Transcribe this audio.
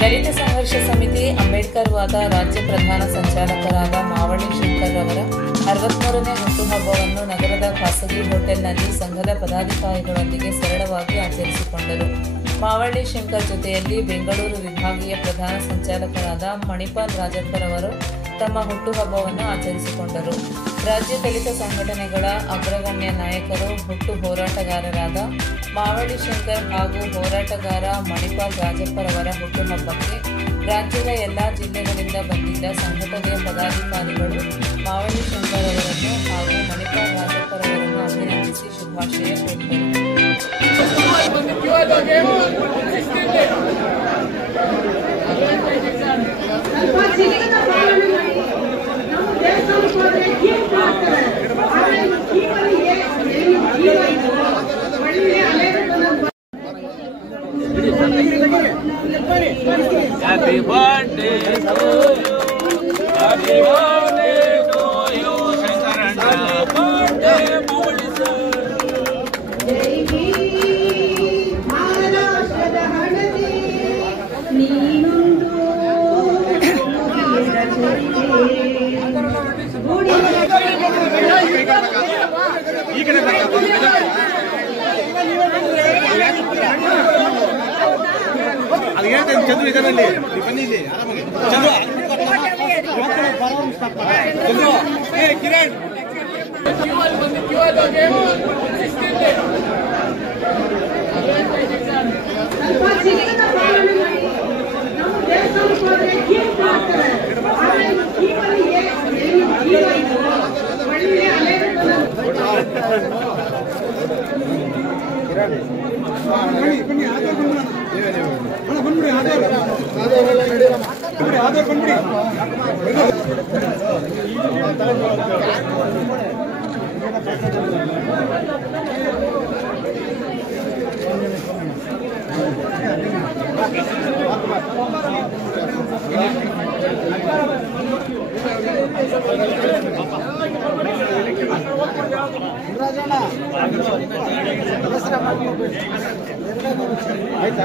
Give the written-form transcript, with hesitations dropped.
ದಲಿತ ಸಂಘರ್ಷ ಸಮಿತಿ ಅಂಬೇಡ್ಕರ್ ವಾದ ರಾಜ್ಯ ಪ್ರಧಾನ ಸಂಚಾಲಕರಾದ ಮಾವಳ್ಳಿ ಶಂಕರ್ ಅವರ 63ನೇ ಹುಟ್ಟುಹಬ್ಬವನ್ನು ನಗರದ ಖಾಸಗಿ ಹೋಟೆಲ್ನಲ್ಲಿ ಸಂಘದ ಪದಾಧಿಕಾರಿಗಳೊಂದಿಗೆ ಸರಳವಾಗಿ ಆಚರಿಸಿಕೊಂಡರು. ಮಾವಳ್ಳಿ ಶಂಕರ್ ಜೊತೆಯಲ್ಲಿ ಬೆಂಗಳೂರು ವಿಭಾಗೀಯ ಪ್ರಧಾನ ಸಂಚಾಲಕರಾದ ಮಣಿಪಾಲ್ ರಾಜಪ್ಪರವರು ತಮ್ಮ ಹುಟ್ಟುಹಬ್ಬವನ್ನು ಆಚರಿಸಿಕೊಂಡರು. ರಾಜ್ಯ ದಲಿತ ಸಂಘಟನೆಗಳ ಅಗ್ರಗಣ್ಯ ನಾಯಕರು, ಹುಟ್ಟು ಹೋರಾಟಗಾರರಾದ ಮಾವಳ್ಳಿ ಶಂಕರ್ ಹಾಗೂ ಹೋರಾಟಗಾರ ಮಣಿಪಾಲ್ ರಾಜಪ್ಪರವರ ಹುಟ್ಟುಹಬ್ಬಕ್ಕೆ ರಾಜ್ಯದ ಎಲ್ಲಾ ಜಿಲ್ಲೆಗಳಿಂದ ಬಂದಿದ್ದ ಸಂಘಟನೆಯ ಪದಾಧಿಕಾರಿಗಳು ಮಾವಳ್ಳಿ ಶಂಕರ್ ಅವರನ್ನು ಹಾಗೂ ಮಣಿಪಾಲ್ ರಾಜಪ್ಪರವರನ್ನು ಅಭಿನಂದಿಸಿ ಶುಭಾಶಯ ಕೋರಿದರು. Happy birthday to you. Happy birthday to you, Shankarana. Birthday, Mawali sir. Jai Maharashtra Hanade Neenundu ಅದು ಹೇಳ್ತೇನೆ ಚಂದ್ರು ಇದರಲ್ಲಿ ಬನ್ನಿ ಇಲ್ಲಿ ಆರಾಮಾಗಿ ಚಂದ್ರು ಚಂದ್ರು ಏ ಕಿರಣ್ ಬನ್ನಿ ಆಧಾರ್ ಬಂದ್ಬಿಡಿ ಆಯ್ತಾ